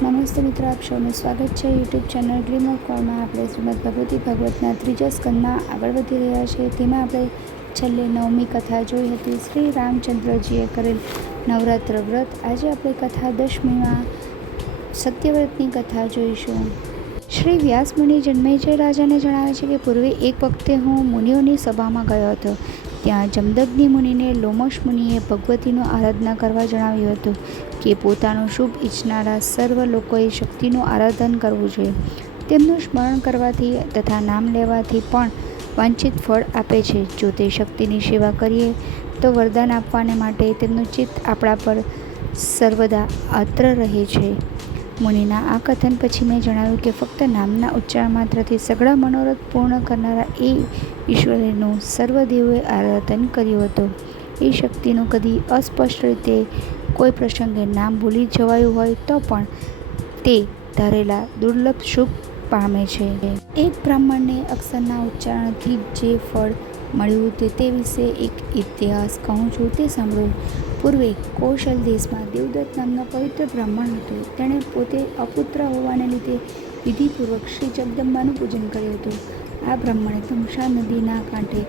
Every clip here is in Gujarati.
નમસ્તે મિત્રો, આપ સૌનું સ્વાગત છે યુટ્યુબ ચેનલ ડ્રીમ ઓફ કોરમાં. આપણે શ્રીમદ ભગવતી ભાગવતના 3જા સ્કંદમાં આગળ વધી રહ્યા છીએ. તેમાં આપણે છેલ્લે 9મી કથા જોઈ હતી, શ્રી રામચંદ્રજીએ કરેલ નવરાત્ર વ્રત. આજે આપણે કથા 10મીમાં સત્યવ્રતની કથા જોઈશું. શ્રી વ્યાસમુનિ જન્મેજય રાજાને જણાવે છે કે પૂર્વે એક વખતે હું મુનિઓની સભામાં ગયો હતો. ત્યાં જમદગ્નિ મુનિને લોમશ મુનિએ ભગવતીનું આરાધના કરવા જણાવ્યું હતું કે પોતાનું શુભ ઈચ્છનારા સર્વ લોકોએ શક્તિનું આરાધન કરવું જોઈએ. તેમનું સ્મરણ કરવાથી તથા નામ લેવાથી પણ વાંછિત ફળ આપે છે. જો તે શક્તિની સેવા કરીએ તો વરદાન આપવાને માટે તેમનું ચિત્ત આપણા પર સર્વદા આત્ર રહે છે. મુનિના આ કથન પછી મેં જણાવ્યું કે ફક્ત નામના ઉચ્ચારણ માત્રથી સઘળા મનોરથ પૂર્ણ કરનારા એ ઈશ્વરનું સર્વદેવોએ આરાધન કર્યું હતું. એ શક્તિનું કદી અસ્પષ્ટ રીતે કોઈ પ્રસંગે નામ ભૂલી જવાયું હોય તો પણ તે ધારેલા દુર્લભ સુખ પામે છે. એક બ્રાહ્મણને અક્ષરના ઉચ્ચારણથી જે ફળ મળ્યું તે વિશે એક ઇતિહાસ કહું છું, તે સાંભળો. પૂર્વે કૌશલ દેશમાં દેવદત્ત નામનો પવિત્ર બ્રાહ્મણ હતો. તેણે પોતે અપુત્ર હોવાને લીધે વિધિપૂર્વક શ્રી જગદંબાનું પૂજન કર્યું હતું. આ બ્રાહ્મણે તમસા નદીના કાંઠે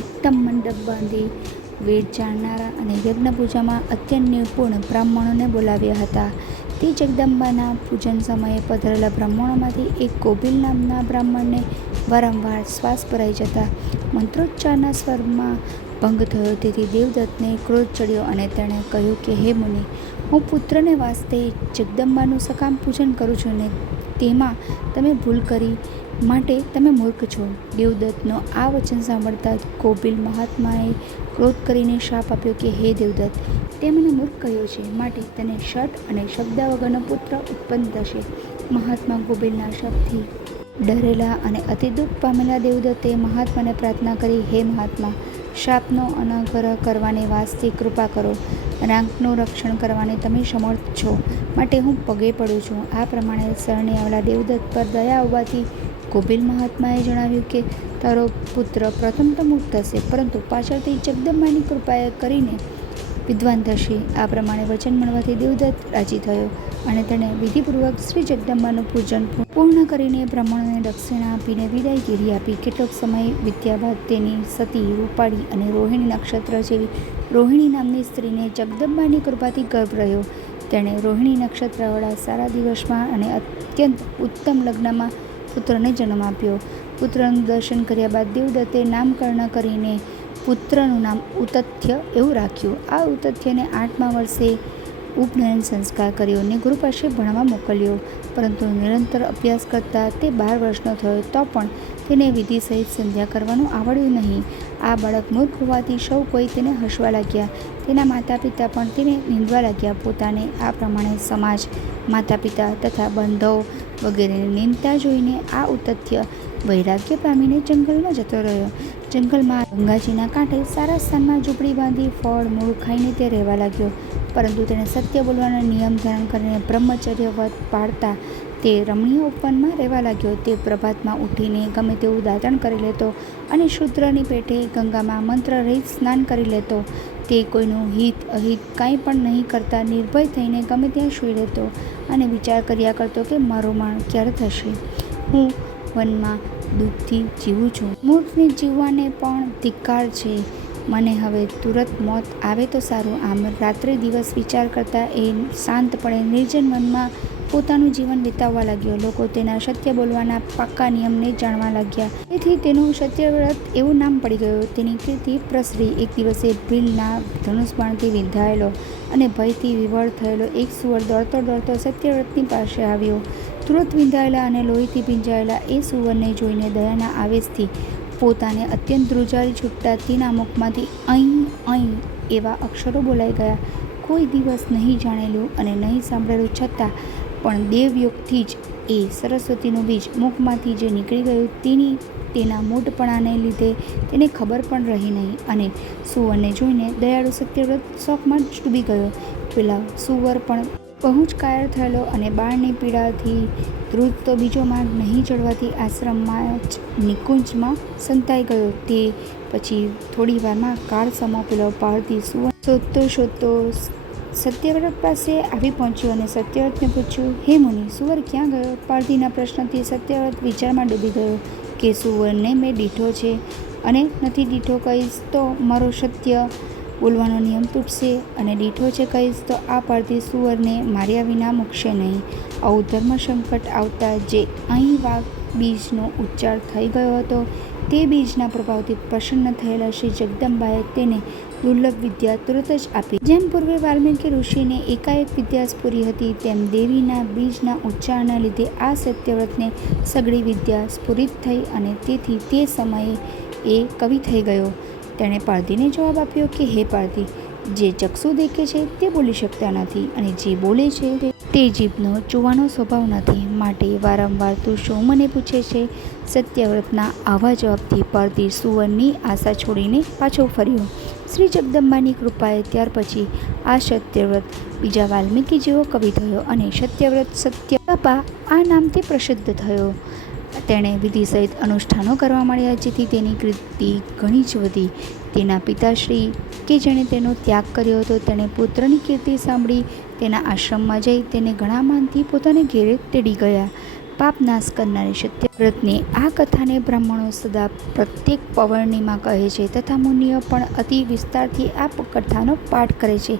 ઉત્તમ મંડપ બાંધી વેદ જાણનારા અને યજ્ઞ પૂજામાં અત્યંત નિપુણ બ્રાહ્મણોને બોલાવ્યા હતા. તે જગદંબાના પૂજન સમયે પધારેલા બ્રાહ્મણોમાંથી એક ગોભીલ નામના બ્રાહ્મણને વારંવાર શ્વાસ ભરાઈ જતા મંત્રોચ્ચારના સ્વરમાં ભંગ થયો. તેથી દેવદત્તને ક્રોધ ચડ્યો અને તેણે કહ્યું કે હે મુનિ, હું પુત્રને વાસ્તે જગદંબાનું સકામ પૂજન કરું છું ને તેમાં તમે ભૂલ કરી માટે તમે મૂર્ખ છો. દેવદત્તનો આ વચન સાંભળતા ગોભીલ મહાત્માએ ક્રોધ કરીને શાપ આપ્યો કે હે દેવદત્ત, તે મને મૂર્ખ કહ્યો છે, માટે તને ષટ અને શબ્દ વગરનો પુત્ર ઉત્પન્ન થશે. મહાત્મા ગોભીલના શાપથી ડરેલા અને અતિ દુઃખ પામેલા દેવદત્તે મહાત્માને પ્રાર્થના કરી, હે મહાત્મા, શાપનો અનાગ્રહ કરવાને વાસ્તે કૃપા કરો. રાંકનું રક્ષણ કરવાને તમે સમર્થ છો, માટે હું પગે પડું છું. આ પ્રમાણે શરણે આવેલા દેવદત્ત પર દયા આવવાથી ગોભીલ મહાત્માએ જણાવ્યું કે તારો પુત્ર પ્રથમ તો મુક્ત થશે, પરંતુ પાછળથી જગદંબાની કૃપાએ કરીને વિદ્વાન થશે. આ પ્રમાણે વચન મળવાથી દેવદત્ત રાજી થયો અને તેણે વિધિપૂર્વક શ્રી જગદંબાનું પૂજન પૂર્ણ કરીને બ્રાહ્મણોને દક્ષિણા આપીને વિદાયગીરી આપી. કેટલોક સમય વીત્યા બાદ તેની સતી, રૂપાળી અને રોહિણી નક્ષત્ર જેવી રોહિણી નામની સ્ત્રીને જગદંબાની કૃપાથી ગર્ભ રહ્યો. તેણે રોહિણી નક્ષત્રવાળા સારા દિવસમાં અને અત્યંત ઉત્તમ લગ્નમાં પુત્રને જન્મ આપ્યો. પુત્રનું દર્શન કર્યા બાદ દેવદત્તે નામકરણ કરીને પુત્રનું નામ ઉતથ્ય એવું રાખ્યું. આ ઉતથ્યને 8મા વર્ષે ઉપનયન સંસ્કાર કર્યો અને ગુરુ પાસે ભણવા મોકલ્યો. પરંતુ નિરંતર અભ્યાસ કરતાં તે 12 વર્ષનો થયો તો પણ તેને વિધિ સહિત સંધ્યા કરવાનું આવડ્યું નહીં. આ બાળક મૂર્ખ હોવાથી સૌ કોઈ તેને હસવા લાગ્યા. તેના માતા પિતા પણ તેને નિંદવા લાગ્યા. પોતાને આ પ્રમાણે સમાજ, માતા પિતા તથા બંધો વગેરેની નિંદતા જોઈને આ ઉતથ્ય વૈરાગ્ય પામીને જંગલમાં જતો રહ્યો. જંગલમાં ગંગાજીના કાંઠે સારા સ્થાનમાં ઝૂંપડી બાંધી ફળ મૂળ ખાઈને તે રહેવા લાગ્યો. પરંતુ તેણે સત્ય બોલવાનો નિયમ ધારણ કરીને બ્રહ્મચર્ય વ્રત પાળતા તે રમણીય ઉપવનમાં રહેવા લાગ્યો. તે પ્રભાતમાં ઉઠીને ગમે તેવું દાતણ કરી લેતો અને શૂદ્રની પેટે ગંગામાં મંત્ર રહિત સ્નાન કરી લેતો. તે કોઈનું હિત અહિત કાંઈ પણ નહીં કરતા નિર્ભય થઈને ગમે ત્યાં સૂઈ રહેતો અને વિચાર કર્યા કરતો કે મારું મરણ ક્યારે થશે? હું વનમાં દુઃખથી જીવું છું. મૂર્ખને જીવવાને પણ ધિક્કાર છે. મને હવે તુરત મોત આવે તો સારું. આમ રાત્રે દિવસ વિચાર કરતા એ શાંતપણે નિર્જન વનમાં પોતાનું જીવન વિતાવવા લાગ્યો. લોકો તેના સત્ય બોલવાના પાક્કા નિયમને જાણવા લાગ્યા. તેથી તેનું સત્યવ્રત એવું નામ પડી ગયું. તેની કીર્તિ પ્રસરી. એક દિવસે ભીલના ધનુષબાણથી વિંધાયેલો અને ભયથી વિવળ થયેલો એક સુવર દોડતો દોડતો સત્યવ્રતની પાસે આવ્યો. તુરત વિંધાયેલા અને લોહીથી ભીંજાયેલા એ સુવરને જોઈને દયાના આવેશથી પોતાને અત્યંત ધ્રુજારી છૂટતા તેના મુખમાંથી અહીં અહીં એવા અક્ષરો બોલાઈ ગયા. કોઈ દિવસ નહીં જાણેલું અને નહીં સાંભળેલું છતાં પણ દેવયોગથી જ એ સરસ્વતીનું બીજ મુખમાંથી જે નીકળી ગયું તેના મૂઢપણાને લીધે તેને ખબર પણ રહી નહીં અને સુવરને જોઈને દયાળુ સત્યવ્રત શોકમાં જ ડૂબી ગયો. પેલા સુવર પણ બહુ જ કાયર થયેલો અને બાળની પીડાથી ધ્રુજતો બીજો માર્ગ નહીં ચડવાથી આશ્રમમાં જ નિકુંજમાં સંતાઈ ગયો. તે પછી થોડી વારમાં કાળ સમો પેલો પારધી સુવર શોધતો સત્યવ્રત પાસે આવી પહોંચ્યો અને સત્યવ્રતને પૂછ્યું, હે મુનિ, સુવર ક્યાં ગયો? પારધીના પ્રશ્નથી સત્યવ્રત વિચારમાં ડૂબી ગયો કે સુવરને મેં દીઠો છે અને નથી દીઠો કહીશ તો મારો સત્ય બોલવાનો નિયમ તૂટશે, અને દીઠો છે કહીશ તો આ પારધી સુવરને માર્યા વિના મૂકશે નહીં. આવું ધર્મ સંકટ આવતા જે અહીં વાઘ બીજનો ઉચ્ચાર થઈ ગયો હતો તે બીજના પ્રભાવથી પ્રસન્ન થયેલા શ્રી જગદંબાએ તેને દુર્લભ વિદ્યા તુરત જ આપી. જેમ પૂર્વે વાલ્મીકી ઋષિને એકાએક વિદ્યા સ્ફુરી હતી, તેમ દેવીના બીજના ઉચ્ચારણના લીધે આ સત્યવ્રતને સઘળી વિદ્યા સ્ફુરિત થઈ અને તેથી તે સમયે એ કવિ થઈ ગયો. તેણે પારધીને જવાબ આપ્યો કે હે પારધી, જે ચક્ષુ દેખે છે તે બોલી શકતા નથી અને જે બોલે છે તે જીભનો ચૂવાનો સ્વભાવ નથી, માટે વારંવાર તું શું મને પૂછે છે? સત્યવ્રતના આવા જવાબથી પારધી સુવરની આશા છોડીને પાછો ફર્યો. શ્રી જગદંબાની કૃપાએ ત્યાર પછી આ સત્યવ્રત બીજા વાલ્મીકી જેવો કવિ થયો અને સત્યવ્રત સત્યપાપા આ નામથી પ્રસિદ્ધ થયો. તેણે વિધિ સહિત અનુષ્ઠાનો કરવા માંડ્યા, જેથી તેની કીર્તિ ઘણી જ વધી. તેના પિતાશ્રી કે જેણે તેનો ત્યાગ કર્યો હતો તેણે પુત્રની કીર્તિ સાંભળી તેના આશ્રમમાં જઈ તેને ઘણા માનથી પોતાને ઘેરે તેડી ગયા. પાપ નાશ કરનારી સત્યવ્રતની આ કથાને બ્રાહ્મણો સદા પ્રત્યેક પૌર્ણિમા કહે છે તથા મુનિઓ પણ અતિ વિસ્તારથી આ કથાનો પાઠ કરે છે.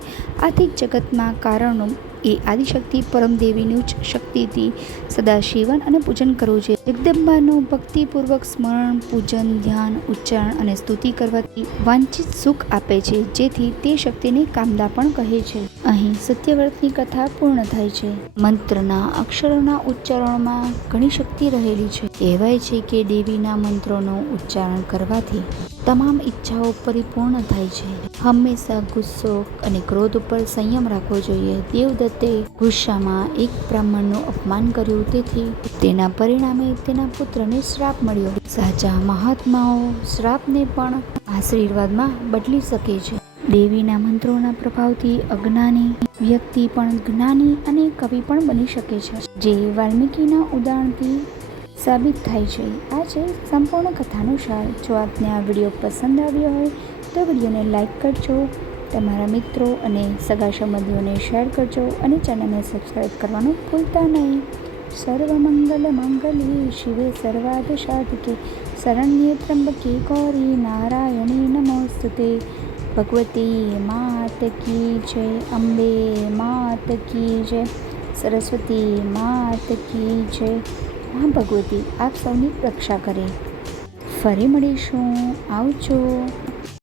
આથી જગતમાં કારણો એ આદિશક્તિ પરમદેવીની જ શક્તિથી સદા સેવન અને પૂજન કરવું છે. જગદંબાનું ભક્તિપૂર્વક સ્મરણ, પૂજન, ધ્યાન, ઉચ્ચારણ અને સ્તુતિ કરવાથી વાંછિત સુખ આપે છે, જેથી તે શક્તિને કામદા પણ કહે છે. અહીં સત્યવ્રતની કથા પૂર્ણ થાય છે. મંત્રના અક્ષરોના ઉચ્ચારણમાં ઘણી શક્તિ રહેલી છે. કહેવાય છે કે દેવીના મંત્રોનું ઉચ્ચારણ કરવાથી તમામ ઈચ્છાઓ પરિપૂર્ણ થાય છે. હંમેશા ગુસ્સો અને ક્રોધ ઉપર સંયમ રાખવો જોઈએ. દેવદત્તે ગુસ્સામાં એક બ્રાહ્મણનું અપમાન કર્યું, તેથી તેના પરિણામે તેના પુત્રને શ્રાપ મળ્યો. સાચા મહાત્માઓ શ્રાપને પણ આશીર્વાદમાં બદલી શકે છે. દેવીના મંત્રોના પ્રભાવથી અજ્ઞાની વ્યક્તિ પણ જ્ઞાની અને કવિ પણ બની શકે છે, જે વાલ્મીકીના ઉદાહરણથી સાબિત થાય છે. આ છે સંપૂર્ણ કથાનો સાર. જો આપને આ વિડીયો પસંદ આવ્યો હોય તો વિડીયોને લાઈક કરજો, તમારા મિત્રો અને સગા સંબંધીઓને શેર કરજો અને ચેનલને સબસ્ક્રાઈબ કરવાનું ભૂલતા નહીં. સર્વમંગલ મંગલે શિવે સર્વાર્થ સાધિકે શરણ્યે ત્ર્યંબકે ગૌરી નારાયણી નમોસ્તુતે. ભગવતી માત કી જય, અંબે માત કી જય, સરસ્વતી માત કી જય. મા ભગવતી આપ સૌની રક્ષા કરે. ફરી મળીશું. આવજો.